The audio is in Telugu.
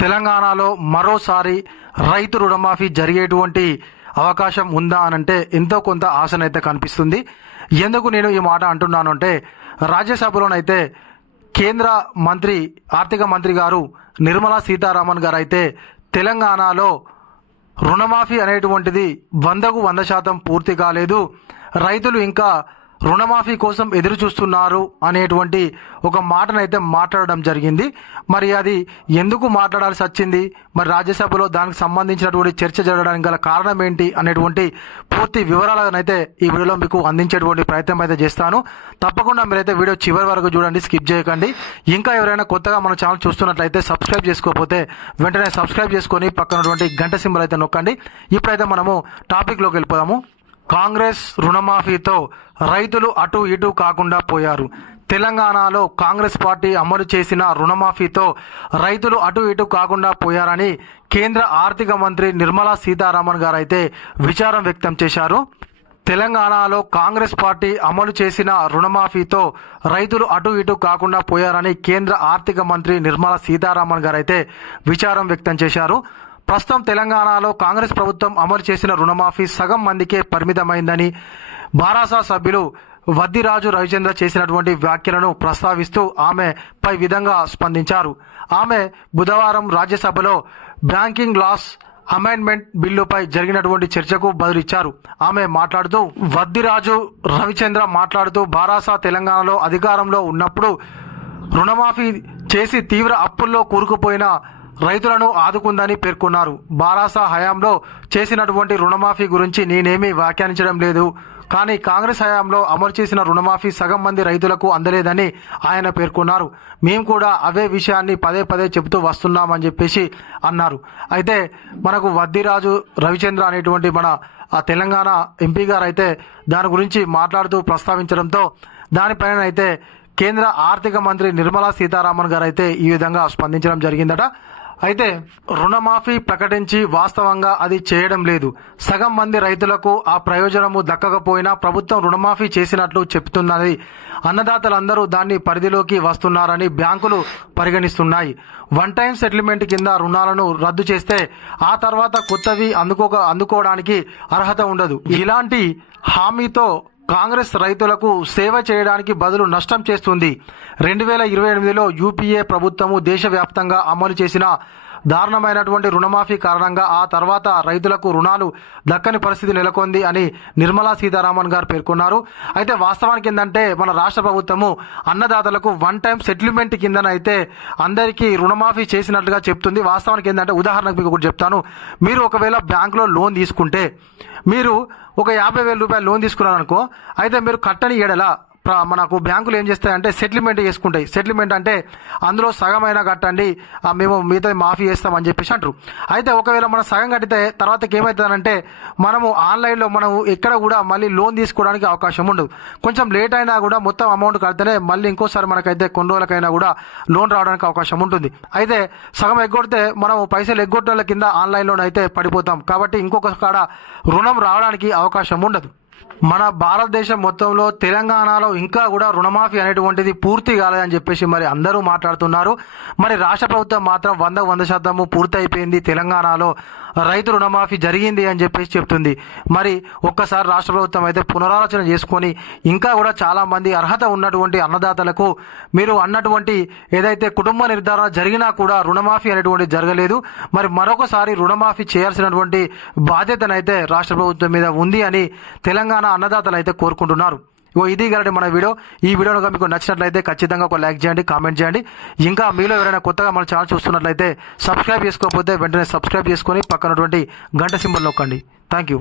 తెలంగాణలో మరోసారి రైతు రుణమాఫీ జరిగేటువంటి అవకాశం ఉందా అనంటే ఎంతో కొంత ఆశనైతే కనిపిస్తుంది. ఎందుకు నేను ఈ మాట అంటున్నాను అంటే రాజ్యసభలోనైతే కేంద్ర మంత్రి ఆర్థిక మంత్రి గారు నిర్మలా సీతారామన్ గారు అయితే తెలంగాణలో రుణమాఫీ అనేటువంటిది వందకు వంద శాతం పూర్తి కాలేదు. రైతులు ఇంకా రుణమాఫీ కోసం ఎదురు చూస్తున్నారు అనేటువంటి ఒక మాటనైతే మాట్లాడడం జరిగింది. మరి అది ఎందుకు మాట్లాడాల్సి వచ్చింది? మరి రాజ్యసభలో దానికి సంబంధించినటువంటి చర్చ జరగడానికి గల కారణం ఏంటి? అనేటువంటి పూర్తి వివరాలనైతే ఈ వీడియోలో మీకు అందించేటువంటి ప్రయత్నం అయితే చేస్తాను. తప్పకుండా మీరైతే వీడియో చివరి వరకు చూడండి స్కిప్ చేయకండి. ఇంకా ఎవరైనా కొత్తగా మన ఛానల్ చూస్తున్నట్లయితే సబ్స్క్రైబ్ చేసుకోకపోతే వెంటనే సబ్స్క్రైబ్ చేసుకొని పక్కనటువంటి గంట సింబల్ అయితే నొక్కండి. ఇప్పుడైతే మనము టాపిక్లోకి వెళ్ళిపోదాము. కాంగ్రెస్ రుణమాఫీతో రైతులు అటు ఇటు కాకుండా పోయారు. తెలంగాణలో కాంగ్రెస్ పార్టీ అమలు చేసిన రుణమాఫీతో రైతులు అటు ఇటు కాకుండా పోయారని కేంద్ర ఆర్థిక మంత్రి నిర్మలా సీతారామన్ గారు అయితే విచారం వ్యక్తం చేశారు. తెలంగాణలో కాంగ్రెస్ పార్టీ అమలు చేసిన రుణమాఫీతో రైతులు అటు ఇటు కాకుండా పోయారని కేంద్ర ఆర్థిక మంత్రి నిర్మలా సీతారామన్ గారు అయితే విచారం వ్యక్తం చేశారు. ప్రస్తుతం తెలంగాణలో కాంగ్రెస్ ప్రభుత్వం అమలు చేసిన రుణమాఫీ సగం మందికే పరిమితమైందని బారాసా సభ్యులు వద్దిరాజు రవిచంద్ర చేసినటువంటి వ్యాఖ్యలను ప్రస్తావిస్తూ ఆమె పై విధంగా స్పందించారు. ఆమె బుధవారం రాజ్యసభలో బ్యాంకింగ్ లాస్ అమెండ్మెంట్ బిల్లుపై జరిగినటువంటి చర్చకు బదులిచ్చారు. ఆమె మాట్లాడుతూ వద్దిరాజు రవిచంద్ర మాట్లాడుతూ బారాసా తెలంగాణలో అధికారంలో ఉన్నప్పుడు రుణమాఫీ చేసి తీవ్ర అప్పుల్లో కూరుకుపోయిన రైతులను ఆదుకుందని పేర్కొన్నారు. బారాసా హయాంలో చేసినటువంటి రుణమాఫీ గురించి నేనేమీ వ్యాఖ్యానించడం లేదు. కానీ కాంగ్రెస్ హయాంలో అమలు చేసిన రుణమాఫీ సగం మంది రైతులకు అందలేదని ఆయన పేర్కొన్నారు. మేము కూడా అవే విషయాన్ని పదే పదే చెబుతూ వస్తున్నామని చెప్పేసి అన్నారు. అయితే మనకు వద్దిరాజు రవిచంద్ర అనేటువంటి మన ఆ తెలంగాణ ఎంపీ గారు అయితే దాని గురించి మాట్లాడుతూ ప్రస్తావించడంతో దానిపైన అయితే కేంద్ర ఆర్థిక మంత్రి నిర్మలా సీతారామన్ గారు అయితే ఈ విధంగా స్పందించడం జరిగిందట. అయితే రుణమాఫీ ప్రకటించి వాస్తవంగా అది చేయడం లేదు. సగం మంది రైతులకు ఆ ప్రయోజనము దక్కకపోయినా ప్రభుత్వం రుణమాఫీ చేసినట్లు చెప్తున్నది. అన్నదాతలందరూ దాన్ని పరిధిలోకి వస్తున్నారని బ్యాంకులు పరిగణిస్తున్నాయి. వన్ టైం సెటిల్మెంట్ కింద రుణాలను రద్దు చేస్తే ఆ తర్వాత కొత్తవి అందుకోక అందుకోవడానికి అర్హత ఉండదు. ఇలాంటి హామీతో కాంగ్రెస్ రైతులకు సేవ చేయడానికి బదులు నష్టం చేస్తుంది. రెండు వేల ఇరవై ఎనిమిదిలో యూపీఏ ప్రభుత్వము దేశవ్యాప్తంగా అమలు చేసిన దారుణమైనటువంటి రుణమాఫీ కారణంగా ఆ తర్వాత రైతులకు రుణాలు దక్కని పరిస్థితి నెలకొంది అని నిర్మలా సీతారామన్ గారు పేర్కొన్నారు. అయితే వాస్తవానికి ఏంటంటే మన రాష్ట్ర ప్రభుత్వము అన్నదాతలకు వన్ టైం సెటిల్మెంట్ కిందనైతే అందరికీ రుణమాఫీ చేసినట్లుగా చెప్తుంది. వాస్తవానికి ఏంటంటే ఉదాహరణకు మీకు ఒకటి చెప్తాను. మీరు ఒకవేళ బ్యాంకులో లోన్ తీసుకుంటే మీరు ఒక యాభై వేల రూపాయలు లోన్ తీసుకున్నారనుకో అయితే మీరు కట్టని ఏడల మనకు బ్యాంకులు ఏం చేస్తాయంటే సెటిల్మెంట్ చేసుకుంటాయి. సెటిల్మెంట్ అంటే అందులో సగమైనా కట్టండి మేము మిగతా మాఫీ చేస్తామని చెప్పేసి అంటారు. అయితే ఒకవేళ మనం సగం కట్టితే తర్వాతకి ఏమవుతుందంటే మనము ఆన్లైన్లో మనం ఎక్కడ కూడా మళ్ళీ లోన్ తీసుకోవడానికి అవకాశం ఉండదు. కొంచెం లేట్ అయినా కూడా మొత్తం అమౌంట్ కడితేనే మళ్ళీ ఇంకోసారి మనకైతే కొన్ని రోజులకైనా కూడా లోన్ రావడానికి అవకాశం ఉంటుంది. అయితే సగం ఎగ్గొడితే మనం పైసలు ఎగ్గొట్టే కింద ఆన్లైన్లోనే అయితే పడిపోతాం. కాబట్టి ఇంకొక కాడ రుణం రావడానికి అవకాశం ఉండదు. మన భారతదేశం మొత్తంలో తెలంగాణలో ఇంకా కూడా రుణమాఫీ అనేటువంటిది పూర్తి కాలేదని చెప్పేసి మరి అందరూ మాట్లాడుతున్నారు. మరి రాష్ట్ర ప్రభుత్వం మాత్రం వంద వంద శాతము పూర్తయిపోయింది తెలంగాణలో. రైతు రుణమాఫీ జరిగింది అని చెప్పేసి చెప్తుంది. మరి ఒక్కసారి రాష్ట్ర ప్రభుత్వం అయితే పునరాలోచన చేసుకొని ఇంకా కూడా చాలామంది అర్హత ఉన్నటువంటి అన్నదాతలకు మీరు అన్నటువంటి ఏదైతే కుటుంబ నిర్ధారణ జరిగినా కూడా రుణమాఫీ అనేటువంటి జరగలేదు. మరి మరొకసారి రుణమాఫీ చేయాల్సినటువంటి బాధ్యతనైతే రాష్ట్ర ప్రభుత్వం మీద ఉంది అని తెలంగాణ అన్నదాతలు అయితే కోరుకుంటున్నారు. ఇగో ఇది గరటి మన వీడియో. ఈ వీడియో కనుక మీకు నచ్చినట్లయితే ఖచ్చితంగా ఒక లైక్ చేయండి కామెంట్ చేయండి. ఇంకా మీలో ఎవరైనా కొత్తగా మన ఛానల్ చూస్తున్నట్లయితే సబ్స్క్రైబ్ చేసుకోకపోతే వెంటనే సబ్స్క్రైబ్ చేసుకొని పక్కనటువంటి గంట సింబల్ నొక్కండి. Thank you